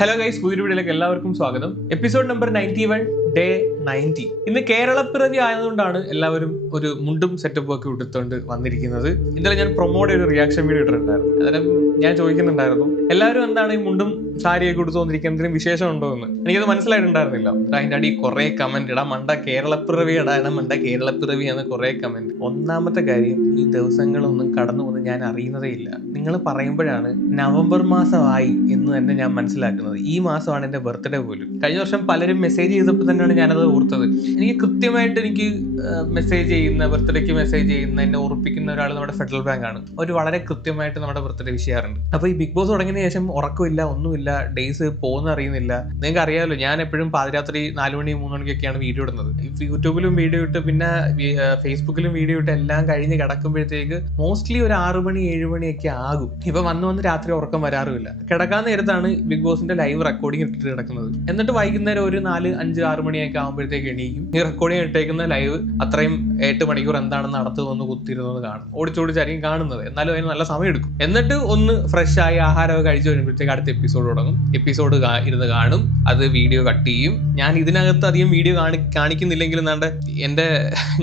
Hello guys, പുതിയ വീഡിയോയിലേക്ക് എല്ലാവർക്കും സ്വാഗതം. Episode number 91, day 90. ഇന്ന് കേരളപ്പിറവി ആയതുകൊണ്ടാണ് എല്ലാവരും ഒരു മുണ്ടും സെറ്റപ്പും ഒക്കെ എടുത്തുകൊണ്ട് വന്നിരിക്കുന്നത്. ഇന്നലെ ഞാൻ പ്രൊമോട്ട് ഒരു റിയാക്ഷൻ വീഡിയോ ഇട്ടിട്ടുണ്ടായിരുന്നു. അന്നേരം ഞാൻ ചോദിക്കുന്നുണ്ടായിരുന്നു, എല്ലാവരും എന്താണ് ഈ മുണ്ടും സാരിയൊക്കെ കൊടുത്തുകൊണ്ടിരിക്കുന്നതിനും വിശേഷം ഉണ്ടോ എന്ന്. എനിക്കത് മനസ്സിലായിട്ടുണ്ടായിരുന്നില്ല. അതിൻ്റെ അടി കുറെ കമന്റ് ഇടാം, മണ്ട കേരളപ്പിറവി ഇടാൻ മണ്ട കേരളപ്പിറവി എന്ന് കുറെ കമന്റ്. ഒന്നാമത്തെ കാര്യം, ഈ ദിവസങ്ങളൊന്നും കടന്നു പോകുന്നത് ഞാൻ അറിയുന്നതേ ഇല്ല. നിങ്ങൾ പറയുമ്പോഴാണ് നവംബർ മാസമായി എന്ന് തന്നെ ഞാൻ മനസ്സിലാക്കുന്നത്. ഈ മാസമാണ് എൻ്റെ ബർത്ത്ഡേ പോലും. കഴിഞ്ഞ വർഷം പലരും മെസ്സേജ് ചെയ്തപ്പോൾ തന്നെയാണ് ഞാനത് ഓർത്തത്. എനിക്ക് കൃത്യമായിട്ട് മെസ്സേജ് ചെയ്യുന്ന, ബർത്ത്ഡേക്ക് മെസ്സേജ് ചെയ്യുന്ന, എന്നെ ഓർപ്പിക്കുന്ന ഒരാൾ നമ്മുടെ ഫെഡറൽ ബാങ്ക് ആണ്. അവർ വളരെ കൃത്യമായിട്ട് നമ്മുടെ ബർത്ത്ഡേ വിഷ് ചെയ്യാറുണ്ട്. അപ്പോൾ ഈ ബിഗ് ബോസ് തുടങ്ങിയതിന് ശേഷം ഉറക്കമില്ല, ഒന്നുമില്ല, ഡേയ്സ് പോകുന്ന അറിയുന്നില്ല. നിങ്ങൾക്ക് അറിയാമല്ലോ, ഞാൻ എപ്പോഴും പാതിരാത്രി 4 മണി 3 മണിക്കൊക്കെയാണ് വീഡിയോ ഇടുന്നത്. യൂട്യൂബിലും വീഡിയോ ഇട്ട് പിന്നെ ഫേസ്ബുക്കിലും വീഡിയോ ഇട്ട് എല്ലാം കഴിഞ്ഞ് കിടക്കുമ്പോഴത്തേക്ക് മോസ്റ്റ്ലി ഒരു 6 മണി 7 മണിയൊക്കെ ആകും. ഇപ്പൊ വന്ന് രാത്രി ഉറക്കം വരാറുമില്ല. കിടക്കാൻ നേരത്താണ് ബിഗ് ബോസിന്റെ ലൈവ് റെക്കോർഡിംഗ് ഇട്ടിട്ട് കിടക്കുന്നത്. എന്നിട്ട് വൈകുന്നേരം ഒരു 4, 5, 6 മണിയൊക്കെ ആകുമ്പോഴത്തേക്ക് എണീക്കും. ഈ റെക്കോർഡിംഗ് ഇട്ടേക്കുന്ന ലൈവ് അത്രയും 8 മണിക്കൂർ എന്താണ് നടത്തുന്നതെന്ന് കുത്തിരുന്നത് കാണും. ഓടിച്ചോടിച്ചായിരിക്കും കാണുന്നത്, എന്നാലും അതിന് നല്ല സമയം എടുക്കും. എന്നിട്ട് ഒന്ന് ഫ്രഷ് ആയി ആഹാരമൊക്കെ കഴിച്ചു വരുമ്പോഴത്തേക്ക് അടുത്ത എപ്പിസോഡ് തുടങ്ങും. എപ്പിസോഡ് ഇരുന്ന് കാണും, അത് വീഡിയോ കട്ട് ചെയ്യും. ഞാൻ ഇതിനകത്ത് അധികം വീഡിയോ കാണിക്കുന്നില്ലെങ്കിലും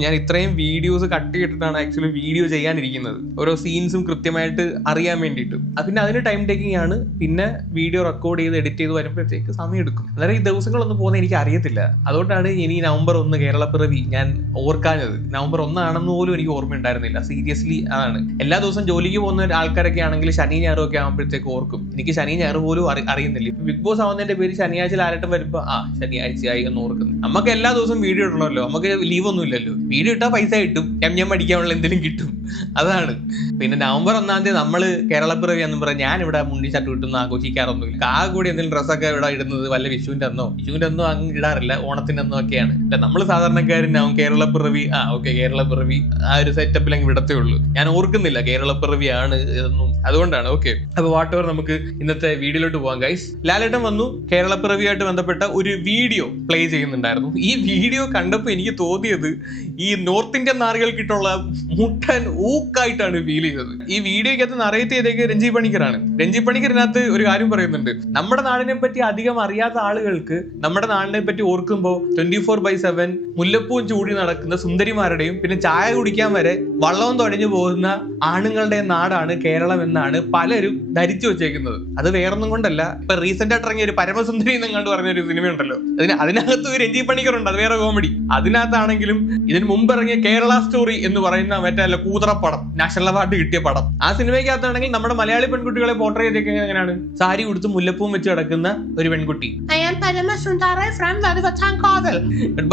ഞാൻ ഇത്രയും വീഡിയോസ് കട്ട് ചെയ്തിട്ടാണ് ആക്ച്വലി വീഡിയോ ചെയ്യാനിരിക്കുന്നത്. ഓരോ സീൻസും കൃത്യമായിട്ട് അറിയാൻ വേണ്ടിയിട്ട്. പിന്നെ അതിന് ടൈം ടേക്കിംഗ് ആണ്. പിന്നെ വീഡിയോ റെക്കോർഡ് ചെയ്ത് എഡിറ്റ് ചെയ്ത് വരുമ്പോഴത്തേക്ക് സമയം എടുക്കും. അന്നേരം ഈ ദിവസങ്ങളൊന്നും പോകുന്നത് എനിക്ക് അറിയത്തില്ല. അതുകൊണ്ടാണ് ഇനി നവംബർ 1 കേരളപ്പിറവി ഞാൻ ഓർക്കാഞ്ഞത്. നവംബർ 1 ആണെന്ന് പോലും എനിക്ക് ഓർമ്മ ഉണ്ടായിരുന്നില്ല. സീരിയസ്ലി അതാണ്. എല്ലാ ദിവസവും ജോലിക്ക് പോകുന്ന ആൾക്കാരൊക്കെ ആണെങ്കിൽ ശനി ഞായറും ഒക്കെ ആകുമ്പോഴത്തേക്ക് ഓർക്കും. എനിക്ക് ശനി ഞായർ പോലും അറിയുന്നില്ല. ബിഗ് ബോസ് ആവുന്നതിന്റെ പേര് ശനിയാഴ്ച ആരട്ടം വരുമ്പോ ശനിയാഴ്ചയായി എന്ന് ഓർക്കുന്നു. നമുക്ക് എല്ലാ ദിവസവും വീഡിയോ ഇടണമല്ലോ, നമുക്ക് ലീവ് ഒന്നും ഇല്ലല്ലോ. വീഡിയോ ഇട്ടാൽ പൈസ കിട്ടും, ഞാൻ പഠിക്കാനുള്ള എന്തെങ്കിലും കിട്ടും, അതാണ്. പിന്നെ നവംബർ 1 നമ്മള് കേരളപ്പിറവി എന്ന് പറഞ്ഞാൽ ഞാൻ ഇവിടെ മുണ്ടി ചട്ടു കിട്ടുന്ന ആഘോഷിക്കാറൊന്നുമില്ല. കൂടി എന്തെങ്കിലും ഡ്രസ്സൊക്കെ ഇവിടെ ഇടുന്നത് വല്ല വിഷുവിന്റെ അന്നോ അങ്ങ് ഇടാറില്ല, ഓണത്തിന്റെ അന്നോ ഒക്കെയാണ്. നമ്മള് സാധാരണക്കാരനാവും കേരളപ്പിറവി കേരളപ്പിറവി ആ ഒരു സെറ്റപ്പിൽ അങ്ങ് വിടത്തേ ഉള്ളൂ. ഞാൻ ഓർക്കുന്നില്ല കേരളപ്പിറവിയാണ് ഇതൊന്നും, അതുകൊണ്ടാണ്. ഓക്കെ, അപ്പൊ വാട്ടെവർ, നമുക്ക് ഇന്നത്തെ വീഡിയോയിലോട്ട് പോകാം ഗൈസ്. ലാലേട്ടൻ വന്നു, കേരളപ്പിറവിയായിട്ട് ബന്ധപ്പെട്ട ഒരു വീഡിയോ പ്ലേ ചെയ്യുന്നുണ്ടായിരുന്നു. ഈ വീഡിയോ കണ്ടപ്പോൾ എനിക്ക് തോന്നിയത് ഈ നോർത്ത് ഇന്ത്യൻ നാറുകൾക്കിട്ടുള്ള മുട്ടൻ ഊക്കായിട്ടാണ് ഫീൽ ചെയ്തത്. ഈ വീഡിയോക്കകത്ത് നറേറ്റ് ചെയ്തേക്ക് രഞ്ജി പണിക്കറാണ്. രഞ്ജി പണിക്കറിനകത്ത് ഒരു കാര്യം പറയുന്നുണ്ട്, നമ്മുടെ നാടിനെ പറ്റി അധികം അറിയാത്ത ആളുകൾക്ക് നമ്മുടെ നാടിനെ പറ്റി ഓർക്കുമ്പോൾ 24/7 മുല്ലപ്പൂവും ചൂടി നടക്കുന്ന സുന്ദരിമാരുടെയും പിന്നെ ചായ കുടിക്കാൻ വരെ വള്ളവും തുഴഞ്ഞു പോകുന്ന ആണുങ്ങളുടെ നാടാണ് കേരളം എന്നാണ് പലരും ധരിച്ചു വെച്ചേക്കുന്നത്. അത് വേറൊന്നും കൊണ്ടല്ല, ഇപ്പൊ റീസെന്റ് ആയിട്ട് ഇറങ്ങിയ ഒരു പരമസുന്ദരി എന്നങ്ങാണ്ട് പറഞ്ഞൊരു സിനിമ ഉണ്ടല്ലോ, അതിനകത്ത് ഒരു രഞ്ജി പണിക്കറുണ്ട്, അത് വേറെ കോമഡി. അതിനകത്താണെങ്കിലും ഇതിന് മുമ്പ് ഇറങ്ങിയ കേരള സ്റ്റോറി എന്ന് പറയുന്ന മറ്റേ കൂതറപ്പടം, നാഷണൽ അവാർഡ് കിട്ടിയ പടം, ആ സിനിമയ്ക്കകത്താണെങ്കിൽ നമ്മുടെ മലയാളി പെൺകുട്ടികളെ പോർട്രേ ചെയ്തേക്കുന്നത് എങ്ങനെയാണ്? സാരി ഉടുത്ത് മുല്ലപ്പൂവും വെച്ച് കിടക്കുന്ന ഒരു പെൺകുട്ടി.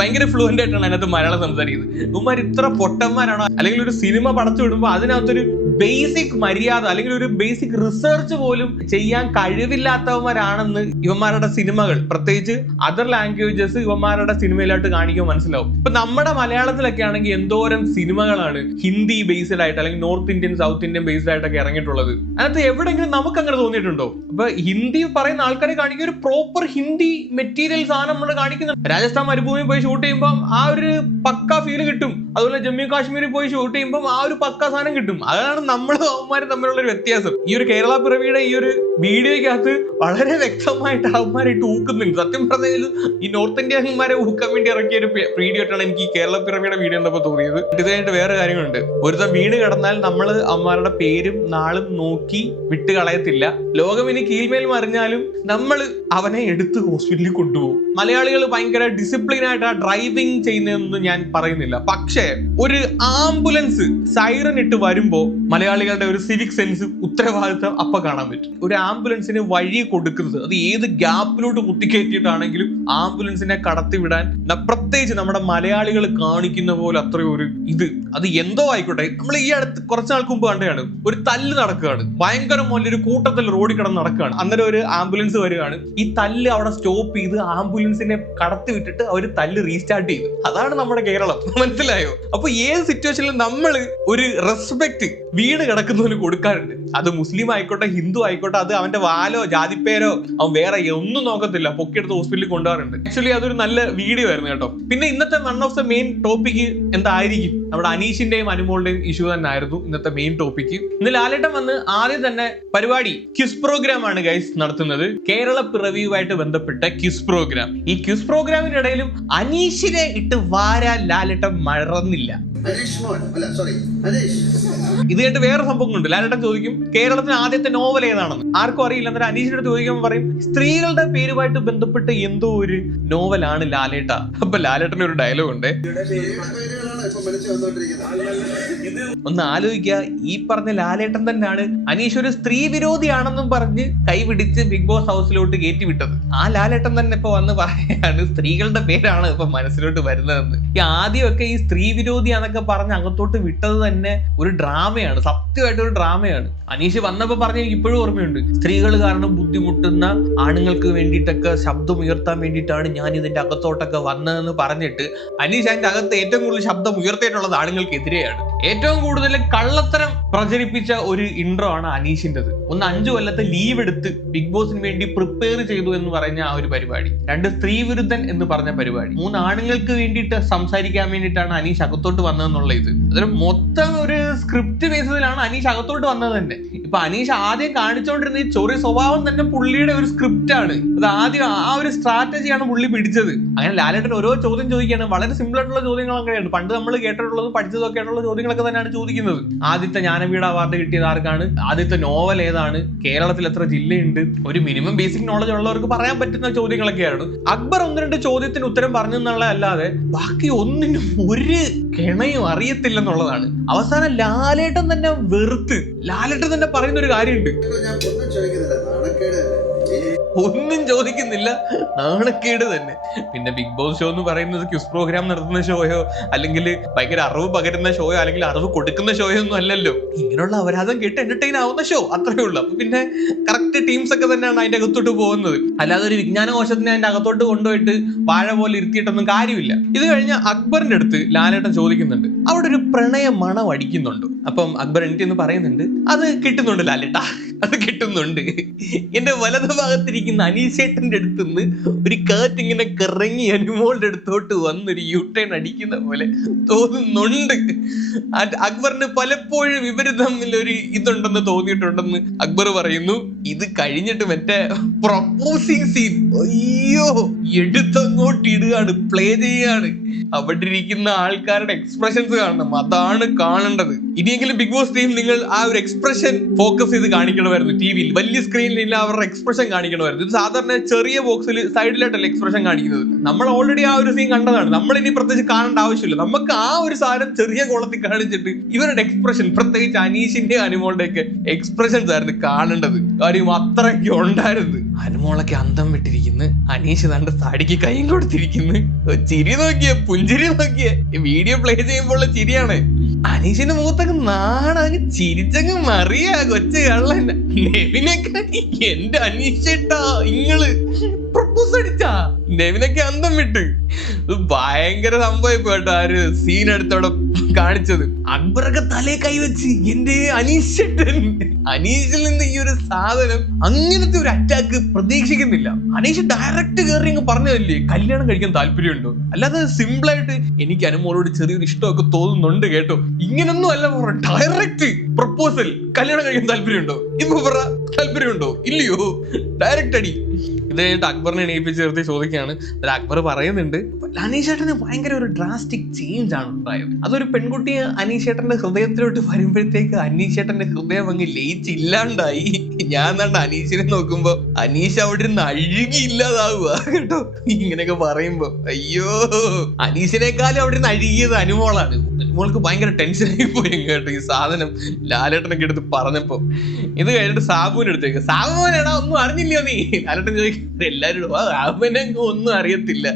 ഭയങ്കര ഫ്ലുവന്റ് ആയിട്ടാണ് അതിനകത്ത് മലയാളം സംസാരിക്കുന്നത്. ഇവന്മാർ ഇത്ര പൊട്ടന്മാരാണോ? അല്ലെങ്കിൽ ഒരു സിനിമ പടച്ചു വിടുമ്പോ അതിനകത്തൊരു ബേസിക് മര്യാദ അല്ലെങ്കിൽ ഒരു ബേസിക് റിസർച്ച് പോലും ചെയ്യാൻ കഴിവില്ലാത്തവന്മാരാണെന്ന് ഇവന്മാരുടെ സിനിമകൾ, പ്രത്യേകിച്ച് അതർ ലാംഗ്വേജസ് ഇവന്മാരുടെ സിനിമയിലായിട്ട് കാണിക്കുമ്പോൾ മനസ്സിലാവും. ഇപ്പൊ നമ്മുടെ മലയാളത്തിലൊക്കെ ആണെങ്കിൽ എന്തോരം സിനിമകളാണ് ഹിന്ദി ബേസ്ഡ് ആയിട്ട് അല്ലെങ്കിൽ north Indian south Indian based ആയിട്ടൊക്കെ ഇറങ്ങിയിട്ടുള്ളത്. അതിനകത്ത് എവിടെയെങ്കിലും നമുക്ക് അങ്ങനെ തോന്നിയിട്ടുണ്ടോ? അപ്പൊ ഹിന്ദി പറയുന്ന ആൾക്കാരെ കാണിക്കുന്ന ഒരു പ്രോപ്പർ ഹിന്ദി മെറ്റീരിയൽ സാധനം നമ്മൾ കാണിക്കുന്നുണ്ട്. രാജസ്ഥാൻ മരുഭൂമി പോയി ഷൂട്ട് ചെയ്യുമ്പോൾ ആ ഒരു പക്ക ഫീൽ കിട്ടും. അതുപോലെ ജമ്മു കാശ്മീരിൽ പോയി ഷൂട്ട് ചെയ്യുമ്പോൾ ആ ഒരു പക്ക സാധനം കിട്ടും. അതാണ് നമ്മളും അവന്മാരും തമ്മിലുള്ള ഒരു വ്യത്യാസം. ഈ ഒരു കേരള പിറവിയുടെ ഈ ഒരു വീഡിയോയ്ക്കകത്ത് വളരെ വ്യക്തമായിട്ട് അവന്മാരായിട്ട് ഊക്കുന്നുണ്ട്. സത്യം പറഞ്ഞാൽ ഈ നോർത്ത് ഇന്ത്യന്മാരെ ഊക്കാൻ വേണ്ടി ഇറക്കിയ ഒരു വീഡിയോ ആയിട്ടാണ് എനിക്ക് ഈ കേരള പിറവിയുടെ വീഡിയോ കണ്ടപ്പോൾ തോന്നിയത്. ഇത് കഴിഞ്ഞിട്ട് വേറെ കാര്യങ്ങളുണ്ട്. ഒരുത്തം വീണ് കിടന്നാൽ നമ്മള് അവന്മാരുടെ പേരും നാളും നോക്കി വിട്ട് കളയത്തില്ല. ലോകം ഇനി കീഴ്മേൽ മറിഞ്ഞാലും നമ്മൾ അവനെ എടുത്ത് ഹോസ്പിറ്റലിൽ കൊണ്ടുപോകും. മലയാളികൾ ഭയങ്കര ഡിസിപ്ലിൻ ആയിട്ട് ആ ഡ്രൈവിംഗ് ചെയ്യുന്നതെന്ന് ഞാൻ പറയുന്നില്ല, പക്ഷേ ഒരു ആംബുലൻസ് സൈറൻ ഇട്ട് വരുമ്പോ മലയാളികളുടെ ഒരു സിവിക് സെൻസ്, ഉത്തരവാദിത്തം അപ്പൊ കാണാൻ പറ്റും. ഒരു ആംബുലൻസിന് വഴി കൊടുക്കുന്നത്, അത് ഏത് ഗ്യാപ്പിലോട്ട് കുത്തിക്കയറ്റിയിട്ടാണെങ്കിലും ആംബുലൻസിനെ കടത്തിവിടാൻ പ്രത്യേകിച്ച് നമ്മുടെ മലയാളികൾ കാണിക്കുന്ന പോലെ അത്രയും ഒരു ഇത്, അത് എന്തോ ആയിക്കോട്ടെ. നമ്മൾ ഈ അടുത്ത് കുറച്ച് നാൾക്ക് മുമ്പ് കണ്ടാണ് ഒരു തല്ല് നടക്കുകയാണ്, ഭയങ്കര ഒരു കൂട്ടത്തിൽ റോഡിൽ കിടന്ന് നടക്കുകയാണ്. അന്നേരം ഒരു ആംബുലൻസ് വരികയാണ്, ഈ തല്ല് അവിടെ സ്റ്റോപ്പ് ചെയ്ത് ആംബുലൻസിനെ പറത്തി വിട്ടിട്ട് അവർ തല്ല് റീസ്റ്റാർട്ട് ചെയ്തു. അതാണ് നമ്മുടെ കേരളം. മനസ്സിലായോ? അപ്പൊ ഏത് സിറ്റുവേഷനിലും നമ്മൾ ഒരു റെസ്പെക്ട് വീട് കിടക്കുന്നവന് കൊടുക്കാറുണ്ട്. അത് മുസ്ലിം ആയിക്കോട്ടെ, ഹിന്ദു ആയിക്കോട്ടെ, അത് അവന്റെ വാലോ ജാതിപ്പേരോ അവൻ വേറെ ഒന്നും നോക്കത്തില്ല, പൊക്കിയെടുത്ത് ഹോസ്പിറ്റലിൽ കൊണ്ടുപോകാറുണ്ട്. ആക്ച്വലി അതൊരു നല്ല വീഡിയോ ആയിരുന്നു കേട്ടോ. പിന്നെ ഇന്നത്തെ one of the main topic എന്തായിരിക്കും? നമ്മുടെ അനീഷിന്റെയും അനുമോളുടെയും ഇഷ്യൂ തന്നെ ആയിരുന്നു ഇന്നത്തെ മെയിൻ ടോപ്പിക്. ഇന്ന് ലാലേട്ടൻ വന്ന് ആദ്യം തന്നെ പരിപാടി ക്വിസ് പ്രോഗ്രാം ആണ് ഗൈസ് നടത്തുന്നത്. കേരള പിറവിയുമായിട്ട് ബന്ധപ്പെട്ട ക്വിസ് പ്രോഗ്രാം. ഈ ക്വിസ് പ്രോഗ്രാമിനിടയിലും അനീഷിനെ ഇട്ട് വാരാൻ ലാലേട്ടൻ മറന്നില്ല. ഇത് കേട്ട് വേറെ സംഭവം ഉണ്ട്. ലാലേട്ടൻ ചോദിക്കും കേരളത്തിന് ആദ്യത്തെ നോവൽ ഏതാണെന്ന്. ആർക്കും അറിയില്ല. എന്നിട്ട് അനീഷിനോട് ചോദിക്കുമ്പോൾ പറയും സ്ത്രീകളുടെ പേരുമായിട്ട് ബന്ധപ്പെട്ട് എന്തോ ഒരു നോവലാണ് ലാലേട്ട. അപ്പൊ ലാലേട്ടന് ഒരു ഡയലോഗ് ഉണ്ട്. ഒന്ന് ആലോചിക്കുക, ഈ പറഞ്ഞ ലാലേട്ടൻ തന്നെയാണ് അനീഷ് ഒരു സ്ത്രീ വിരോധിയാണെന്നും പറഞ്ഞ് കൈപിടിച്ച് ബിഗ് ബോസ് ഹൗസിലോട്ട് കയറ്റി വിട്ടത്. ആ ലാലേട്ടൻ തന്നെ ഇപ്പൊ വന്ന് പറയാണ് സ്ത്രീകളുടെ പേരാണ് ഇപ്പൊ മനസ്സിലോട്ട് വരുന്നതെന്ന്. ഈ ആദ്യമൊക്കെ ഈ സ്ത്രീ വിരോധിയാന്നൊക്കെ പറഞ്ഞ് അകത്തോട്ട് വിട്ടത് തന്നെ ഒരു ഡ്രാമയാണ്, സത്യമായിട്ട് ഒരു ഡ്രാമയാണ്. അനീഷ് വന്നപ്പോ പറഞ്ഞ എനിക്ക് ഇപ്പോഴും ഓർമ്മയുണ്ട്, സ്ത്രീകൾ കാരണം ബുദ്ധിമുട്ടുന്ന ആണുങ്ങൾക്ക് വേണ്ടിയിട്ടൊക്കെ ശബ്ദം ഉയർത്താൻ വേണ്ടിയിട്ടാണ് ഞാൻ ഇതിന്റെ അകത്തോട്ടൊക്കെ വന്നതെന്ന് പറഞ്ഞിട്ട് അനീഷ് അതിന്റെ അകത്ത് ഏറ്റവും കൂടുതൽ ശബ്ദം ഉയർത്തിയിട്ടുള്ളത് ആണുങ്ങൾക്കെതിരെയാണ്. ഏറ്റവും കൂടുതൽ കള്ളത്തരം പ്രചരിപ്പിച്ച ഒരു ഇൻട്രോ ആണ് അനീഷിൻ്റെത്. 5 കൊല്ലത്തെ ലീവ് എടുത്ത് ബിഗ് ബോസിന് വേണ്ടി പ്രിപ്പയർ ചെയ്തു എന്ന് പറഞ്ഞ ആ ഒരു പരിപാടി, 2 സ്ത്രീ വിരുദ്ധൻ എന്ന് പറഞ്ഞ പരിപാടി, 3 ആണുങ്ങൾക്ക് വേണ്ടിയിട്ട് സംസാരിക്കാൻ വേണ്ടിയിട്ടാണ് അനീഷ് അകത്തോട്ട് വന്നതെന്നുള്ള ഇത്. അതൊരു മൊത്തം ഒരു സ്ക്രിപ്റ്റ് ബേസിലാണ് അനീഷ് അകത്തോട്ട് വന്നത് തന്നെ. ഇപ്പൊ അനീഷ് ആദ്യം കാണിച്ചുകൊണ്ടിരുന്ന ഈ ചൊറി സ്വഭാവം തന്നെ പുള്ളിയുടെ ഒരു സ്ക്രിപ്റ്റ് ആണ്. അത് ആദ്യം ആ ഒരു സ്ട്രാറ്റജിയാണ് പുള്ളി പിടിച്ചത്. അങ്ങനെ ലാലേട്ടൻ ഓരോ ചോദ്യം ചോദിക്കുകയാണ്. വളരെ സിമ്പിൾ ആയിട്ടുള്ള ചോദ്യങ്ങളൊക്കെയാണ്. പണ്ട് നമ്മൾ കേട്ടിട്ടുള്ളതും പഠിച്ചതൊക്കെ ആയിട്ടുള്ള ചോദ്യങ്ങളൊക്കെ തന്നെയാണ് ചോദിക്കുന്നത്. ആദ്യത്തെ ജ്ഞാനപീഠ അവാർഡ് കിട്ടിയത് ആർക്കാണ്? ആദ്യത്തെ നോവൽ ഏതാണ്? കേരളത്തിൽ എത്ര ജില്ലയുണ്ട്? ഒരു മിനിമം ബേസിക് നോളജ് ഉള്ളവർക്ക് പറയാൻ പറ്റുന്ന ചോദ്യങ്ങളൊക്കെയാണ്. അക്ബർ 1-2 ചോദ്യത്തിന് ഉത്തരം പറഞ്ഞു എന്നുള്ളതല്ലാതെ ബാക്കി ഒന്നിനും ഒരു കിണയും അറിയത്തില്ലെന്നുള്ളതാണ്. അവസാനം ലാലേട്ടൻ തന്നെ വെറുത്ത്, ലാലേട്ടൻ തന്നെ പറയുന്ന ഒരു കാര്യമുണ്ട്, ഒന്നും ചോദിക്കുന്നില്ല, നാണക്കേട് തന്നെ. പിന്നെ ബിഗ് ബോസ് ഷോ എന്ന് പറയുന്നത് ക്വിസ് പ്രോഗ്രാം നടത്തുന്ന ഷോയോ അല്ലെങ്കിൽ ഭയങ്കര അറിവ് പകരുന്ന ഷോയോ അല്ലെങ്കിൽ അറിവ് കൊടുക്കുന്ന ഷോയോ ഒന്നും അല്ലല്ലോ. ഇങ്ങനെയുള്ള അപരാധം കേട്ട് എന്റർടൈൻ ആവുന്ന ഷോ, അത്രേ ഉള്ളൂ. അപ്പൊ പിന്നെ കറക്റ്റ് ടീംസ് ഒക്കെ തന്നെയാണ് അതിന്റെ അകത്തോട്ട് പോകുന്നത്. അല്ലാതെ ഒരു വിജ്ഞാനകോശത്തിനെ അതിന്റെ അകത്തോട്ട് കൊണ്ടുപോയിട്ട് വാഴ പോലെ ഇരുത്തിയിട്ടൊന്നും കാര്യമില്ല. ഇത് കഴിഞ്ഞ അക്ബറിന്റെ അടുത്ത് ലാലേട്ടൻ ചോദിക്കുന്നുണ്ട്, അവിടെ ഒരു പ്രണയ മണം അടിക്കുന്നുണ്ടോ? അപ്പം അക്ബർ എനിക്ക് എന്ന് പറയുന്നുണ്ട്, അത് കിട്ടുന്നുണ്ട് ലാലേട്ടാ, അത് കിട്ടുന്നുണ്ട്. എന്റെ വലതു ഭാഗത്തിരിക്കുന്ന അനീഷേട്ടന്റെ അടുത്തുനിന്ന് ഒരു കാറ്റ് ഇങ്ങനെ കറങ്ങി അനുമോളുടെ അടുത്തോട്ട് വന്നൊരു യൂട്ടേൺ അടിക്കുന്ന പോലെ തോന്നുന്നുണ്ട്. അക്ബറിന് പലപ്പോഴും ഇവര് തമ്മിൽ ഒരു ഇതുണ്ടെന്ന് തോന്നിയിട്ടുണ്ടെന്ന് അക്ബർ പറയുന്നു. ഇത് കഴിഞ്ഞിട്ട് മറ്റേ പ്രൊപ്പോസിങ് സീൻ, അയ്യോ, എടുത്തങ്ങോട്ട് ഇടുകയാണ്, പ്ലേ ചെയ്യാണ്. അവിടെ ഇരിക്കുന്ന ആൾക്കാരുടെ എക്സ്പ്രഷൻസ് കാണണം, അതാണ് കാണേണ്ടത്. ഇനിയെങ്കിലും ബിഗ് ബോസ് ടീം നിങ്ങൾ ആ ഒരു എക്സ്പ്രഷൻ ഫോക്കസ് ചെയ്ത് കാണിക്കണമായിരുന്നു. ടിവിയിൽ വലിയ സ്ക്രീനിൽ അവരുടെ എക്സ്പ്രഷൻ കാണിക്കണമായിരുന്നു. ഇത് സാധാരണ ചെറിയ ബോക്സിൽ സൈഡിലായിട്ടല്ല എക്സ്പ്രഷൻ കാണിക്കുന്നത്. നമ്മൾ ഓൾറെഡി ആ ഒരു സീൻ കണ്ടതാണ്, നമ്മൾ ഇനി പ്രത്യേകിച്ച് കാണേണ്ട ആവശ്യമില്ല. നമുക്ക് ആ ഒരു സാധനം ചെറിയ കോളത്തിൽ കാണിച്ചിട്ട് ഇവരുടെ എക്സ്പ്രഷൻ, പ്രത്യേകിച്ച് അനീഷിന്റെ അനുമോളുടെ ഒക്കെ എക്സ്പ്രഷൻസ് ആയിരുന്നു കാണേണ്ടത്. കാര്യം അത്രയ്ക്ക് ഉണ്ടായിരുന്നു. അനുമോളൊക്കെ അന്തം വിട്ടിരിക്കുന്നു, അനീഷ് തന്റെ താടിക്ക് കൈയും കൊടുത്തിരിക്കുന്നു. ചിരി നോക്കിയേ, പുഞ്ചിരി നോക്കിയേ, വീഡിയോ പ്ലേ ചെയ്യുമ്പോൾ ചിരിയാണ്. അനീഷിന്റെ മുഖത്തൊക്കെ നാണങ്ങ് ചിരിച്ചങ്ങ് മറിയാ കൊച്ചു കള്ളൻ. നെവിനൊക്കെ എന്റെ അനീഷേട്ടാ ഇങ്ങള് പ്രപ്പോസ് അടിച്ചാ, നെവിനൊക്കെ അന്തം വിട്ട്. ഭയങ്കര സംഭവം കേട്ടോ ആ ഒരു സീൻ എടുത്തോടെ കാണിച്ചത്. അക്ബറൊക്കെ തലേ കൈവച്ച് എന്റെ അനീഷേട്ടൻ. അനീഷിൽ നിന്ന് ഈ ഒരു സാധനം, അങ്ങനത്തെ ഒരു അറ്റാക്ക് പ്രതീക്ഷിക്കുന്നില്ല. അനീഷ് ഡയറക്റ്റ് കയറി അങ്ങ് പറഞ്ഞതല്ലേ കല്യാണം കഴിക്കാൻ താല്പര്യമുണ്ടോ, അല്ലാതെ സിമ്പിൾ ആയിട്ട് എനിക്ക് അനുമോളോട് ചെറിയൊരു ഇഷ്ടമൊക്കെ തോന്നുന്നുണ്ട് കേട്ടോ, ഇങ്ങനൊന്നും അല്ല. ഡയറക്റ്റ് പ്രപ്പോസൽ, കല്യാണം കഴിക്കാൻ താല്പര്യമുണ്ടോ, ഇപ്പൊ പറ താല്പര്യമുണ്ടോ ഇല്ലയോ, ഡയറക്റ്റ് അടി. ഇത് കഴിഞ്ഞിട്ട് അക്ബറിനെ എണീപ്പിച്ച് നിർത്തി ചോദിക്കുകയാണ്. അതിൽ അക്ബർ പറയുന്നുണ്ട്, അനീഷേട്ടന് ഭയങ്കര ഒരു ഡ്രാസ്റ്റിക് ചേഞ്ച് ആണ് ഉണ്ടായത്. അതൊരു പെൺകുട്ടി അനീഷേട്ടന്റെ ഹൃദയത്തിലോട്ട് വരുമ്പോഴത്തേക്ക് അനീഷേട്ടന്റെ ഹൃദയം അങ്ങ് ലയിച്ചില്ലാണ്ടായി. ഞാൻ കണ്ട അനീഷിനെ നോക്കുമ്പോ അനീഷ് അവിടെ നിന്ന് അഴുകി ഇല്ലാതാവുക കേട്ടോ. ഇങ്ങനെയൊക്കെ പറയുമ്പോ അയ്യോ, അനീഷിനേക്കാളും അവിടെ നിന്ന് അഴുകിയത് അനുമോളാണ്. അനുമോൾക്ക് ഭയങ്കര ടെൻഷനായി പോയി കേട്ടോ ഈ സാധനം ലാലേട്ടനൊക്കെ എടുത്ത് പറഞ്ഞപ്പോ. ഇത് കഴിഞ്ഞിട്ട് സാബുവിന്റെ അടുത്തേക്ക്, സാബുവിനെടാ ഒന്നും അറിഞ്ഞില്ലയോ നീ? ലാലേട്ടൻ ചോദിക്കും, എല്ലാരും അവനങ്ങ് ഒന്നും അറിയത്തില്ല,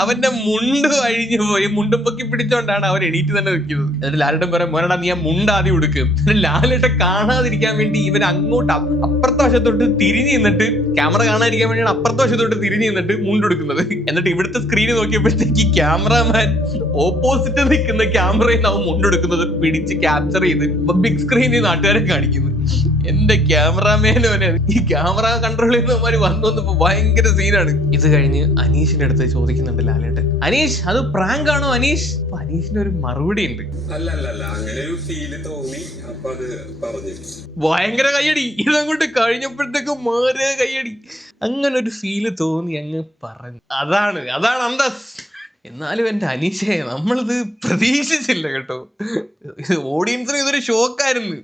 അവന്റെ മുണ്ട് അഴിഞ്ഞു പോയി, മുണ്ടും പൊക്കി പിടിച്ചോണ്ടാണ് അവൻ എണീറ്റ് തന്നെ നിൽക്കുന്നത്. എന്നിട്ട് ലാലേട്ടൻ പറയാം, മോനടാ നീ ആ മുണ്ട് ആദ്യം ഉടുക്കും. ലാലേട്ടൻ കാണാതിരിക്കാൻ വേണ്ടി ഇവൻ അങ്ങോട്ട് അപ്പുറത്തെ വശത്തോട്ട് തിരിഞ്ഞു നിന്നിട്ട്, ക്യാമറ കാണാതിരിക്കാൻ വേണ്ടിയാണ് അപ്പുറത്തെ വശത്തോട്ട് തിരിഞ്ഞു നിന്നിട്ട് മുണ്ടെടുക്കുന്നത്. എന്നിട്ട് ഇവിടുത്തെ സ്ക്രീനിൽ നോക്കിയപ്പോഴത്തേക്ക് ക്യാമറമാൻ ഓപ്പോസിറ്റ് നിൽക്കുന്ന ക്യാമറയിൽ നിന്ന് അവൻ മുണ്ടെടുക്കുന്നത് പിടിച്ച് ക്യാപ്ചർ ചെയ്ത് ബിഗ് സ്ക്രീനിൽ നാട്ടുകാരെ കാണിക്കുന്നു. എന്റെ ക്യാമറാമാനോനെ, ഈ ക്യാമറ കൺട്രോൾ ചെയ്യുന്നവന്മാര് വന്നപ്പോ ഭയങ്കര സീനാണ്. ഇത് കഴിഞ്ഞ് അനീഷിന്റെ അടുത്ത് ചോദിക്കുന്നുണ്ട് ലാലേട്ടൻ, അനീഷ് അത് പ്രാങ്ക് ആണോ അനീഷ്? അപ്പൊ അനീഷിന്റെ ഒരു മറുപടി ഉണ്ട്, ഭയങ്കര കയ്യടി. ഇതങ്ങോട്ട് കഴിഞ്ഞപ്പോഴത്തേക്കും മാറിയ കയ്യടി, അങ്ങനെ ഒരു ഫീല് തോന്നി അങ്ങ് പറഞ്ഞു. അതാണ് അന്തസ്. എന്നാലും എന്റെ അനീഷേ, നമ്മളിത് പ്രതീക്ഷിച്ചില്ല കേട്ടോ. ഇത് ഓഡിയൻസിന് ഇതൊരു ഷോക്കായിരുന്നു.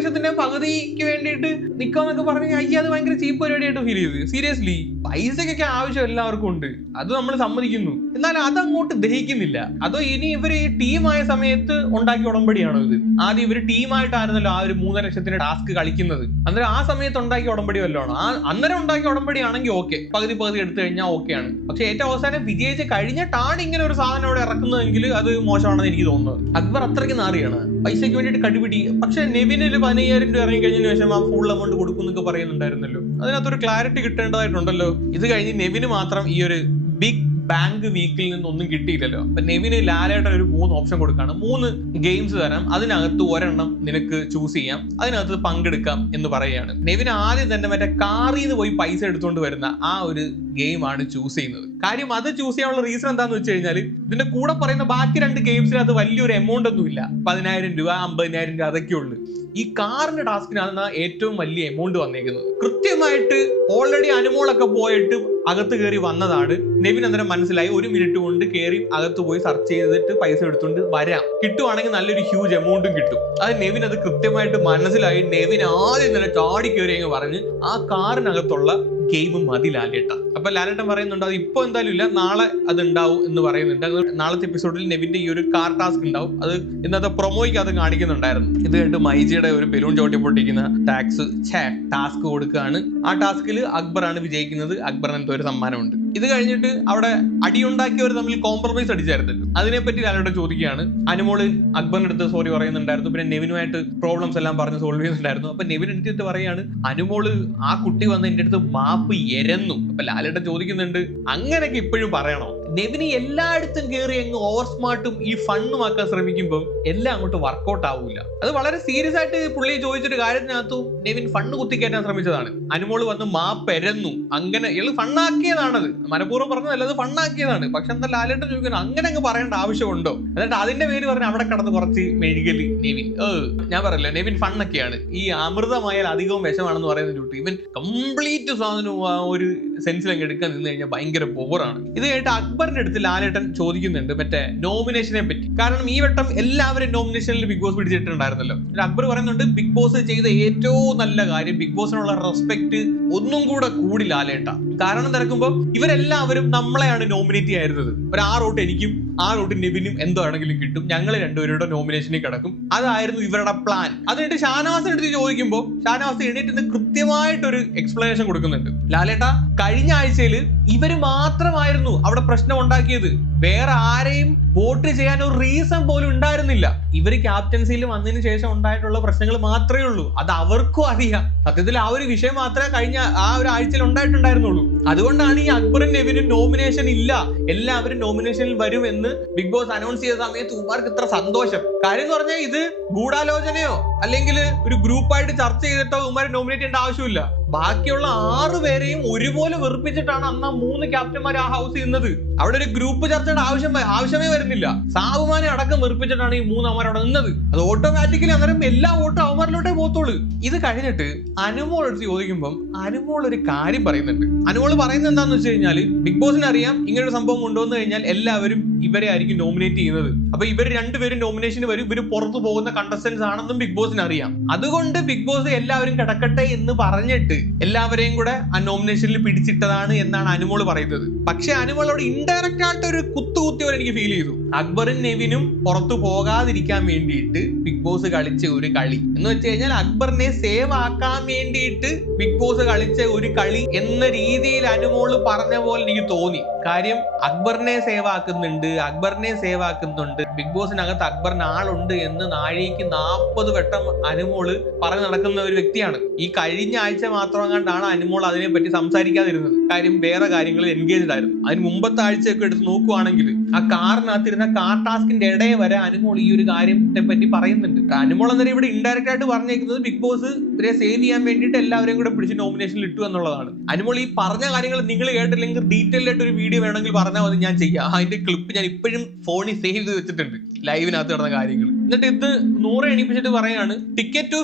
ലക്ഷത്തിന്റെ പകുതിക്ക് വേണ്ടിയിട്ട് നിക്കാന്നൊക്കെ പറഞ്ഞ് അത് ഭയങ്കര ചീപ്പ് പരിപാടിയായിട്ട് ഫീൽ ചെയ്ത്. സീരിയസ്ലി പൈസക്കൊക്കെ ആവശ്യം എല്ലാവർക്കും ഉണ്ട്, അത് നമ്മൾ സമ്മതിക്കുന്നു. എന്നാൽ അതങ്ങോട്ട് ദഹിക്കുന്നില്ല. അതോ ഇനി ഇവർ ഈ ടീമായ സമയത്ത് ഉണ്ടാക്കിയ ഉടമ്പടിയാണോ ഇത്? ആദ്യം ഇവർ ടീമായിട്ടായിരുന്നല്ലോ ആ ഒരു 3 ലക്ഷത്തിന്റെ ടാസ്ക് കളിക്കുന്നത്. അന്നേരം ആ സമയത്ത് ഉണ്ടാക്കിയ ഉടമ്പടി വല്ലതാണോ? അന്നേരം ഉണ്ടാക്കിയ ഉടമ്പടി ആണെങ്കിൽ ഓക്കെ, പകുതി എടുത്തു കഴിഞ്ഞാൽ ഓക്കെയാണ്. പക്ഷെ ഏറ്റവും അവസാനം വിജയിച്ച് കഴിഞ്ഞിട്ടാണ് ഇങ്ങനെ ഒരു സാധനം അവിടെ ഇറക്കുന്നതെങ്കിൽ അത് മോശമാണെന്ന് എനിക്ക് തോന്നുന്നത്. അക്ബർ അത്രയ്ക്ക് നാറിയാണ്, പൈസയ്ക്ക് വേണ്ടിയിട്ട് കടിപിടി. പക്ഷെ നെവിന് 15,000 രൂപ ഇറങ്ങി കഴിഞ്ഞതിന് ശേഷം ആ ഫുൾ എമൗണ്ട് കൊടുക്കും എന്നൊക്കെ പറയുന്നുണ്ടായിരുന്നല്ലോ. അതിനകത്തൊരു ക്ലാരിറ്റി കിട്ടേണ്ടതായിട്ടുണ്ടല്ലോ. ഇത് കഴിഞ്ഞ് നെവിന് മാത്രം ഈ ഒരു ബിഗ് ബാങ്ക് വീക്കിൽ നിന്നൊന്നും കിട്ടിയില്ലല്ലോ. അപ്പൊ നെവിന് ലാലേട്ടൻ ഒരു 3 ഓപ്ഷൻ കൊടുക്കാണ്. 3 ഗെയിംസ് തരാം, അതിനകത്ത് ഒരെണ്ണം നിനക്ക് ചൂസ് ചെയ്യാം, അതിനകത്ത് പങ്കെടുക്കാം എന്ന് പറയുകയാണ്. നെവിന് ആദ്യം തന്നെ മറ്റേ കാറിൽ നിന്ന് പോയി പൈസ എടുത്തുകൊണ്ട് വരുന്ന ആ ഒരു ഗെയിമാണ് ചൂസ് ചെയ്യുന്നത്. കാര്യം അത് ചൂസ് ചെയ്യാനുള്ള റീസൺ എന്താന്ന് വെച്ച് കഴിഞ്ഞാൽ ഇതിന്റെ കൂടെ പറയുന്ന ബാക്കി 2 ഗെയിംസിനകത്ത് വലിയൊരു എമൗണ്ട് ഒന്നും ഇല്ല. 10,000 രൂപ 50,000 രൂപ അതൊക്കെ ഉള്ളു. ഈ കാറിന്റെ ടാസ്കിനാണ് ഏറ്റവും വലിയ എമൗണ്ട് വന്നേക്കുന്നത്. കൃത്യമായിട്ട് ഓൾറെഡി അനുമോളൊക്കെ പോയിട്ട് അകത്ത് കയറി വന്നതാണ്. നെവിൻ അന്നേരം മനസ്സിലായി 1 മിനിറ്റ് കൊണ്ട് കയറി അകത്ത് പോയി സെർച്ച് ചെയ്തിട്ട് പൈസ എടുത്തുകൊണ്ട് വരാം, കിട്ടുവാണെങ്കിൽ നല്ലൊരു ഹ്യൂജ് എമൗണ്ടും കിട്ടും. അത് നെവിൻ അത് കൃത്യമായിട്ട് മനസ്സിലായി. നെവിൻ ആദ്യം തന്നെ ചാടി കയറി അങ്ങ് പറഞ്ഞ് ആ കാറിനകത്തുള്ള ഗെയിം മതി ലാലേട്ട. അപ്പൊ ലാലേട്ടൻ പറയുന്നുണ്ട് അത് ഇപ്പൊ എന്തായാലും ഇല്ല, നാളെ അത് ഉണ്ടാവും എന്ന് പറയുന്നുണ്ട്. നാളത്തെ എപ്പിസോഡിൽ നെവിന്റെ ഈ ഒരു കാർ ടാസ്ക് ഉണ്ടാവും. അത് ഇന്നത്തെ പ്രൊമോയ്ക്ക് അത് കാണിക്കുന്നുണ്ടായിരുന്നു. ഇത് കേട്ട് മൈജിയുടെ ഒരു ബലൂൺ ചോട്ടി പൊട്ടിക്കുന്ന ടാസ്ക് കൊടുക്കുകയാണ്. ആ ടാസ്കിൽ അക്ബറാണ് വിജയിക്കുന്നത്. അക്ബറിന് എന്തോ ഒരു സമ്മാനമുണ്ട്. ഇത് കഴിഞ്ഞിട്ട് അവിടെ അടിയുണ്ടാക്കിയവർ തമ്മിൽ കോംപ്രമൈസ് അടിച്ചായിരുന്നല്ലോ. അതിനെപ്പറ്റി ലാലേട്ടൻ ചോദിക്കുകയാണ്. അനുമോള് അക്ബറിന്റെ അടുത്ത് സോറി പറയുന്നുണ്ടായിരുന്നു. പിന്നെ നെവിനുമായിട്ട് പ്രോബ്ലംസ് എല്ലാം പറഞ്ഞ് സോൾവ് ചെയ്യുന്നുണ്ടായിരുന്നു. അപ്പൊ നെവിൻ എടുത്തിട്ട് പറയാണ് അനുമോള് ആ കുട്ടി വന്ന് എന്റെ അടുത്ത് മാപ്പ് എരന്നു. അപ്പൊ ലാലേട്ടൻ ചോദിക്കുന്നുണ്ട് അങ്ങനെയൊക്കെ ഇപ്പോഴും പറയണോ? നെവിന് എല്ലായിടത്തും കയറി അങ്ങ് ഓവർ സ്മാർട്ടും ഈ ഫണ്ണും ആക്കാൻ ശ്രമിക്കുമ്പോൾ എല്ലാം അങ്ങോട്ട് വർക്കൗട്ട് ആവൂല. അത് വളരെ സീരിയസ് ആയിട്ട് പുള്ളി ചോദിച്ചൊരു കാര്യത്തിനകത്തും നെവിൻ ഫണ്ണ് കുത്തിക്കയറ്റാൻ ശ്രമിച്ചതാണ്. അനുമോള് വന്ന് മാപ്പെരന്നു, അങ്ങനെ ഇയാൾ ഫണ്ണാക്കിയതാണത്, മനഃപൂർവ്വം പറഞ്ഞതല്ല, അത് ഫണ്ണാക്കിയതാണ്. പക്ഷെ എന്താ ലാലേട്ടൻ ചോദിക്കുന്നത് അങ്ങനെ അങ്ങ് പറയേണ്ട ആവശ്യമുണ്ടോ? എന്നിട്ട് അതിന്റെ പേര് പറഞ്ഞ് അവിടെ കടന്ന് കുറച്ച് മെഴുകലി നെവിൻ. ഞാൻ പറയല്ലോ നെവിൻ ഫണ്ണൊക്കെയാണ്. ഈ അമൃതമായാൽ അധികവും വിഷമാണെന്ന് പറയുന്ന ചൂട്ട് ഇവൻ കംപ്ലീറ്റ് സാധനവും ആ ഒരു സെൻസിൽ അങ്ങ് എടുക്കാൻ നിന്ന് കഴിഞ്ഞാൽ ഭയങ്കര പോറാണ്. ഇത് കേട്ട് അക്ബറിന്റെ അടുത്ത് ലാലേട്ടൻ ചോദിക്കുന്നുണ്ട് മറ്റേ നോമിനേഷനെ പറ്റി. കാരണം ഈ വട്ടം എല്ലാവരും നോമിനേഷനിൽ ബിഗ് ബോസ് പിടിച്ചിട്ടുണ്ടായിരുന്നല്ലോ. അക്ബർ പറയുന്നുണ്ട് ബിഗ് ബോസ് ചെയ്ത ഏറ്റവും നല്ല കാര്യം ബിഗ് ബോസിനുള്ള റെസ്പെക്ട് ഒന്നും കൂടെ കൂടി ലാലേട്ട. കാരണം തിരക്കുമ്പോൾ ഇവരെല്ലാവരും നമ്മളെയാണ് നോമിനേറ്റ് ചെയ്യുന്നത്. ഒരു 6 വോട്ട് എനിക്കും 6 വോട്ട് നെവിനും എന്തോ ആണെങ്കിലും കിട്ടും, ഞങ്ങൾ രണ്ടുപേരുടെ നോമിനേഷനിൽ കിടക്കും. അതായിരുന്നു ഇവരുടെ പ്ലാൻ. അതിനിട്ട് ഷാനവാസിന്റെ അടുത്ത് ചോദിക്കുമ്പോൾ ഷാനവാസ് എണീറ്റ് കൃത്യമായിട്ടൊരു എക്സ്പ്ലനേഷൻ കൊടുക്കുന്നുണ്ട്. ലാലേട്ട കഴിഞ്ഞ ആഴ്ചയിൽ ഇവര് മാത്രമായിരുന്നു അവിടെ പ്രശ്നം ഉണ്ടാക്കിയത്, വേറെ ആരെയും വോട്ട് ചെയ്യാൻ ഒരു റീസൺ പോലും ഉണ്ടായിരുന്നില്ല. ഇവര് ക്യാപ്റ്റൻസിയിൽ വന്നതിന് ശേഷം ഉണ്ടായിട്ടുള്ള പ്രശ്നങ്ങൾ മാത്രമേ ഉള്ളൂ. അത് അവർക്കും അറിയാം. സത്യത്തിൽ ആ ഒരു വിഷയം മാത്രമേ കഴിഞ്ഞ ആ ഒരു ആഴ്ചയിൽ ഉണ്ടായിട്ടുണ്ടായിരുന്നുള്ളൂ. അതുകൊണ്ടാണ് ഈ അക്ബറും നെവിനും നോമിനേഷൻ ഇല്ല, എല്ലാവരും നോമിനേഷനിൽ വരും എന്ന് ബിഗ് ബോസ് അനൗൺസ് ചെയ്ത സമയത്ത് ഉമാർക്ക് ഇത്ര സന്തോഷം. കാര്യം എന്ന് പറഞ്ഞാൽ ഇത് ഗൂഢാലോചനയോ അല്ലെങ്കിൽ ഒരു ഗ്രൂപ്പായിട്ട് ചർച്ച ചെയ്തിട്ടോ ഉമാർ നോമിനേറ്റ് ചെയ്യേണ്ട ആവശ്യമില്ല. ബാക്കിയുള്ള 6 പേരെയും ഒരുപോലെ വെറുപ്പിച്ചിട്ടാണ് അന്ന് 3 ക്യാപ്റ്റന്മാർ ആ ഹൗസ് ചെയ്യുന്നത്. അവിടെ ഒരു ഗ്രൂപ്പ് ചർച്ചയുടെ ആവശ്യമേ വരുന്നില്ല. സാബുമാനെ അടക്കം വെറുപ്പിച്ചിട്ടാണ് ഈ 3 അവന്മാർ അവിടെ നിന്നത്. അത് ഓട്ടോമാറ്റിക്കലി അന്നേരം എല്ലാ വോട്ടും അവന്മാരിലോട്ടേ പോത്തുള്ളൂ. ഇത് കഴിഞ്ഞിട്ട് അനുമോൾ എടുത്ത് ചോദിക്കുമ്പോൾ അനുമോൾ ഒരു കാര്യം പറയുന്നുണ്ട്. അനുമോൾ പറയുന്നത് എന്താന്ന് വെച്ച് കഴിഞ്ഞാൽ ബിഗ് ബോസിന് അറിയാം ഇങ്ങനൊരു സംഭവം കൊണ്ടുവന്നു കഴിഞ്ഞാൽ എല്ലാവരും ഇവരെ ആയിരിക്കും നോമിനേറ്റ് ചെയ്യുന്നത്. അപ്പൊ ഇവർ രണ്ടുപേരും നോമിനേഷന് വരും, ഇവര് പുറത്തു പോകുന്ന കണ്ടസ്റ്റൻസ് ആണെന്നും ബിഗ് ബോസിന് അറിയാം. അതുകൊണ്ട് ബിഗ് ബോസ് എല്ലാവരും കിടക്കട്ടെ എന്ന് പറഞ്ഞിട്ട് എല്ലാവരെയും കൂടെ ആ നോമിനേഷനിൽ പിടിച്ചിട്ടതാണ് എന്നാണ് അനുമോൾ പറയുന്നത്. പക്ഷെ അനുമോൾ അവിടെ ഇൻഡയറക്റ്റ് ആയിട്ട് ഒരു കുത്തുകുത്തിയവർ എനിക്ക് ഫീൽ ചെയ്തു. അക്ബറും നെവിനും പുറത്തു പോകാതിരിക്കാൻ വേണ്ടിയിട്ട് ബിഗ് ബോസ് കളിച്ച ഒരു കളി എന്ന് വെച്ച് കഴിഞ്ഞാൽ അക്ബറിനെ സേവ് ആക്കാൻ വേണ്ടിയിട്ട് ബിഗ് ബോസ് കളിച്ച ഒരു കളി എന്ന രീതിയിൽ അനുമോൾ പറഞ്ഞ പോലെ എനിക്ക് തോന്നി. കാര്യം അക്ബറിനെ സേവ് ആക്കുന്നുണ്ട്, ബിഗ് ബോസിനകത്ത് അക്ബറിന് ആളുണ്ട് എന്ന് നാഴിക്ക് 40 വട്ടം അനുമോള് പറഞ്ഞു നടക്കുന്ന ഒരു വ്യക്തിയാണ്. ഈ കഴിഞ്ഞ ആഴ്ച മാത്രം കണ്ടാണ് അനുമോൾ അതിനെ പറ്റി സംസാരിക്കാതിരുന്നത്. കാര്യം വേറെ കാര്യങ്ങളിൽ എൻഗേജ്ഡ് ആയിരുന്നു. അതിന് മുമ്പത്തെ ആഴ്ചയൊക്കെ എടുത്ത് നോക്കുവാണെങ്കിൽ ആ കാറിനകത്തിരുന്ന കാർ ടാസ്കിന്റെ ഇടയെ വരെ അനുമോൾ ഈ ഒരു കാര്യത്തെ പറ്റി പറയുന്നുണ്ട്. അനുമോൾ അന്നേരം ഇവിടെ ഇൻഡയറക്റ്റ് ആയിട്ട് പറഞ്ഞേക്കുന്നത് ബിഗ് ബോസ് ഇവരെ സേവ് ചെയ്യാൻ വേണ്ടിയിട്ട് എല്ലാവരെയും കൂടെ പിടിച്ച് നോമിനേഷനിൽ ഇട്ടു എന്നുള്ളതാണ്. അനുമോൾ ഈ പറഞ്ഞ കാര്യങ്ങൾ നിങ്ങൾ കേട്ടില്ലെങ്കിൽ ഡീറ്റെയിൽ ആയിട്ട് ഒരു വീഡിയോ വേണമെങ്കിൽ പറഞ്ഞാൽ മതി, ഞാൻ ചെയ്യാം. അതിന്റെ ക്ലിപ്പ് ഞാൻ ഇപ്പോഴും ഫോണിൽ സേവ് ചെയ്ത് വെച്ചിട്ടുണ്ട്, ലൈവിനകത്ത് നടന്ന കാര്യങ്ങൾ. എന്നിട്ട് ഇത് 100 എണീപ്പിച്ചിട്ട് പറയാണ് ടിക്കറ്റ് ടു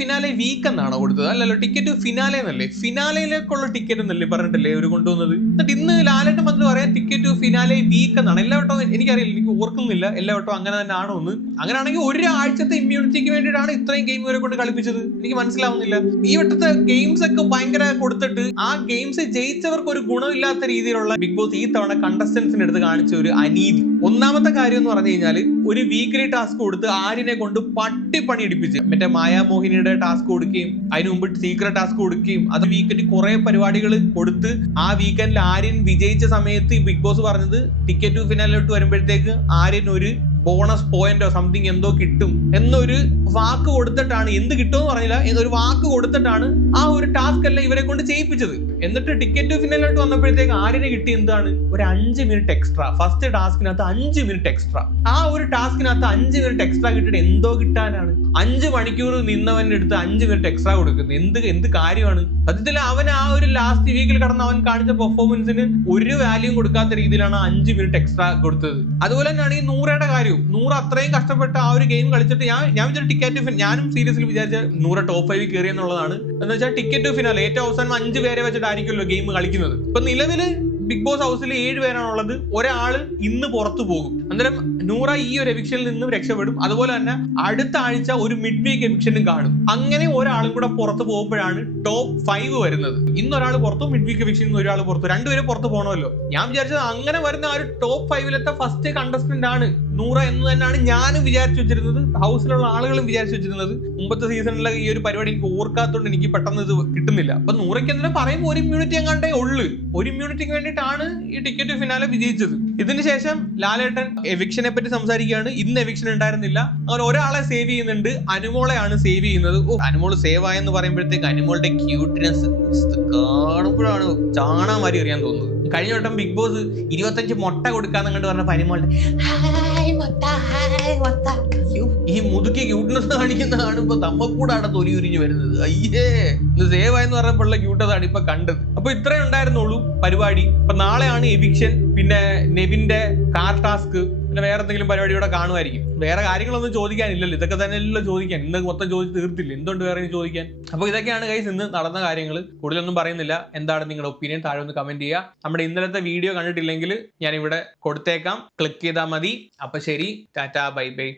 ഫിനാലെ വീക്ക് എന്നാണോ കൊടുത്തത്? അല്ലല്ലോ, ടിക്കറ്റ് ടു ഫിനാലെ എന്നല്ലേ, ഫിനാലയിലേക്കുള്ള ടിക്കറ്റ് എന്നല്ലേ പറഞ്ഞിട്ടല്ലേ ഒരു കൊണ്ടുവന്നത്. എന്നിട്ട് ഇന്ന് ലാലേട്ടൻ വന്നിട്ട് പറയാം ടിക്കറ്റ് ടു ഫിനാലെ വീക്ക് എന്നാണ്. എല്ലാ വട്ടവും എനിക്കറിയില്ല, എനിക്ക് ഓർക്കുന്നില്ല എല്ലാ വട്ടവും അങ്ങനെ തന്നെ ആണോ എന്ന്. അങ്ങനെയാണെങ്കിൽ ഒരാഴ്ചത്തെ ഇമ്മ്യൂണിറ്റിക്ക് വേണ്ടിയിട്ടാണ് ഇത്രയും ഗെയിം വരെ കൊണ്ട് കളിപ്പിച്ചത്. എനിക്ക് മനസ്സിലാവുന്നില്ല. ഈ വട്ടത്തെ ഗെയിംസ് ഒക്കെ ഭയങ്കര കൊടുത്തിട്ട് ആ ഗെയിംസ് ജയിച്ചവർക്ക് ഒരു ഗുണമില്ലാത്ത രീതിയിലുള്ള ബിഗ് ബോസ് ഈ തവണ കണ്ടസ്റ്റൻസിന് എടുത്ത് കാണിച്ച ഒരു അനീതി. ഒന്നാമത്തെ കാര്യം എന്ന് പറഞ്ഞു കഴിഞ്ഞാൽ ഒരു വീക്കിലി ടാസ്ക് കൊടുത്ത് ആര്യനെ കൊണ്ട് പട്ടിപ്പണി എടുപ്പിച്ച്, മറ്റേ മായാമോഹിനിയുടെ ടാസ്ക് കൊടുക്കുകയും അതിന് മുമ്പ് സീക്രട്ട് ടാസ്ക് കൊടുക്കുകയും അത് വീക്കെൻഡ് കുറെ പരിപാടികൾ കൊടുത്ത് ആ വീക്കെൻഡിൽ ആര്യൻ വിജയിച്ച സമയത്ത് ബിഗ് ബോസ് പറഞ്ഞത് ടിക്കറ്റ് ടു ഫിനാലിലോട്ട് വരുമ്പോഴത്തേക്ക് ആര്യൻ ഒരു ബോണസ് പോയിന്റോ സംതിങ് എന്തോ കിട്ടും എന്നൊരു വാക്ക് കൊടുത്തിട്ടാണ്, എന്ത് കിട്ടുമെന്ന് പറഞ്ഞില്ല, ഒരു വാക്ക് കൊടുത്തിട്ടാണ് ആ ഒരു ടാസ്ക് എല്ലാം ഇവരെ കൊണ്ട് ചെയ്യിപ്പിച്ചത്. എന്നിട്ട് ടിക്കറ്റ് ടു ഫിനാലിലോട്ട് വന്നപ്പോഴത്തേക്ക് ആര്യന് കിട്ടി എന്താണ്, ഒരു 5 മിനിറ്റ് എക്സ്ട്രാ. ഫസ്റ്റ് ടാസ്കിനകത്ത് 5 മിനിറ്റ് എക്സ്ട്രാ. ആ ഒരു ടാസ്കിനകത്ത് 5 മിനിറ്റ് എക്സ്ട്രാ കിട്ടിയിട്ട് എന്തോ കിട്ടാനാണ്? 5 മണിക്കൂർ നിന്നവന്റെ അടുത്ത് 5 മിനിറ്റ് എക്സ്ട്രാ കൊടുക്കുന്നത് എന്ത് കാര്യമാണ്? സത്യത്തിൽ അവൻ ആ ഒരു ലാസ്റ്റ് വീക്കിൽ കടന്ന് അവൻ കാണിച്ച പെർഫോമൻസിന് ഒരു വാല്യൂ കൊടുക്കാത്ത രീതിയിലാണ് 5 മിനിറ്റ് എക്സ്ട്രാ കൊടുത്തത്. അതുപോലെ തന്നെയാണ് ഈ 100യുടെ കാര്യം. 100 അത്രയും കഷ്ടപ്പെട്ട് ആ ഒരു ഗെയിം കളിച്ചിട്ട് ഞാൻ വിചാരിച്ച ടിക്കറ്റ്, ഞാനും സീരിയസ്ലി വിചാരിച്ച 100 ടോപ്പ് 5 കയറി എന്നുള്ളതാണ്. എന്ന് വെച്ചാൽ ടിക്കറ്റ് ടു ഫിനാലെ ഏറ്റവും അവസാനം 5 പേരെ വെച്ചിട്ടായിരിക്കുമല്ലോ ഗെയിം കളിക്കുന്നത്. ഇപ്പൊ നിലവില് ബിഗ് ബോസ് ഹൗസിൽ 7 പേരാണുള്ളത്. ഒരാള് ഇന്ന് പുറത്തു പോകും. അന്നേരം 100 ഈ ഒരു എവിക്ഷനിൽ നിന്നും രക്ഷപ്പെടും. അതുപോലെ തന്നെ അടുത്ത ആഴ്ച ഒരു മിഡ് വീക്ക് എവിക്ഷനും കാണും. അങ്ങനെ ഒരാളും കൂടെ പുറത്തു പോകുമ്പോഴാണ് ടോപ്പ് 5 വരുന്നത്. ഇന്നൊരാൾ പുറത്തു, മിഡ് വീക്ക് എവിക്ഷനിൽ നിന്ന് ഒരാൾ പുറത്തു, രണ്ടുപേരും പുറത്ത് പോകണമല്ലോ. ഞാൻ വിചാരിച്ചത് അങ്ങനെ വരുന്ന ആ ഒരു ടോപ്പ് 5-ലെത്തെ ഫസ്റ്റ് കണ്ടസ്റ്റന്റ് ആണ് 100 എന്ന് തന്നെയാണ് ഞാനും വിചാരിച്ചു വെച്ചിരുന്നത്, ഹൗസിലുള്ള ആളുകളും വിചാരിച്ചു വെച്ചിരുന്നത്. മുമ്പത്തെ സീസണിലെ ഈ ഒരു പരിപാടി എനിക്ക് ഓർക്കാത്തതുകൊണ്ട് എനിക്ക് പെട്ടെന്ന് ഇത് കിട്ടുന്നില്ല. അപ്പൊ 100ക്ക് എന്തിനാ പറയുമ്പോൾ ഒരു ഇമ്മ്യൂണിറ്റി എങ്ങാണ്ടേ ഉള്ളു. ഒരു ഇമ്മ്യൂണിറ്റിക്ക് വേണ്ടിയിട്ടാണ് ഈ ടിക്കറ്റ് ഫിനാലെ വിജയിച്ചത്. ഇതിന് ശേഷം ലാലേട്ടൻ എവിക്ഷനെ പറ്റി സംസാരിക്കുകയാണ്. ഇന്ന് എവിക്ഷൻ ഉണ്ടായിരുന്നില്ല, അങ്ങനെ ഒരാളെ സേവ് ചെയ്യുന്നുണ്ട്, അനുമോളെയാണ് സേവ് ചെയ്യുന്നത്. അനുമോള് സേവ് ആയെന്ന് പറയുമ്പോഴത്തേക്ക് അനുമോളുടെ ക്യൂട്ട്നെസ് കാണുമ്പോഴാണ് ചാണാമാരി അറിയാൻ തോന്നുന്നത്. കഴിഞ്ഞ വട്ടം ബിഗ് ബോസ് 25 മുട്ട കൊടുക്കാന്ന് കണ്ട് പറഞ്ഞ അനുമോളുടെ ഈ മുതുക്കി ക്യൂട്ട്നെസ് കാണിക്കുന്ന കാണുമ്പോ നമ്മക്കൂടാണ് തൊലി ഉരിഞ്ഞു വരുന്നത്. അയ്യേ, ഇത് സേവ് ആയെന്ന് പറഞ്ഞപ്പോഴുള്ള ക്യൂട്ടതാണ് ഇപ്പൊ കണ്ടത്. അപ്പൊ ഇത്രേ ഉണ്ടായിരുന്നുള്ളൂ പരിപാടി. ഇപ്പൊ നാളെയാണ് എവിക്ഷൻ, പിന്നെ നെവിന്റെ കാർ ടാസ്ക്, പിന്നെ വേറെ എന്തെങ്കിലും പരിപാടി കൂടെ കാണുമായിരിക്കും. വേറെ കാര്യങ്ങളൊന്നും ചോദിക്കാനില്ലല്ലോ, ഇതൊക്കെ തന്നെയല്ലോ ചോദിക്കാൻ. ഇന്ന് മൊത്തം ചോദിച്ച് തീർത്തില്ല, എന്തുകൊണ്ട് വേറെ ചോദിക്കാൻ? അപ്പൊ ഇതൊക്കെയാണ് ഗൈസ് ഇന്ന് നടന്ന കാര്യങ്ങൾ. കൂടുതലൊന്നും പറയുന്നില്ല. എന്താണ് നിങ്ങളുടെ ഒപ്പീനിയൻ താഴെ ഒന്ന് കമന്റ് ചെയ്യുക. നമ്മുടെ ഇന്നലത്തെ വീഡിയോ കണ്ടിട്ടില്ലെങ്കിൽ ഞാൻ ഇവിടെ കൊടുത്തേക്കാം, ക്ലിക്ക് ചെയ്താൽ മതി. അപ്പൊ ശരി, ടാറ്റാ, ബൈ ബൈ.